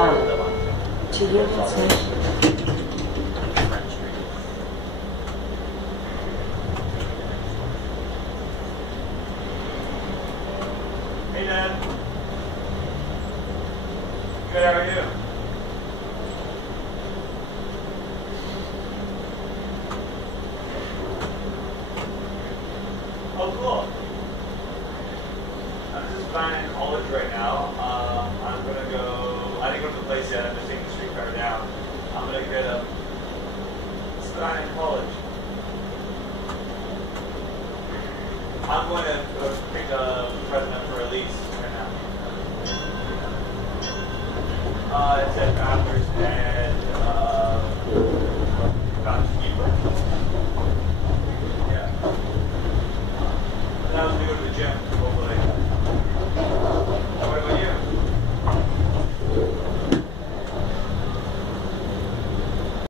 To your destination. Hey, Dad. Good, how are you? Oh, cool. I'm just finding college right now. I'm going to go, I didn't go to the place yet, I'm just taking the streetcar down. I'm going to get a Spadian college. I'm going to pick a president for a lease right now. It's at Bathurst and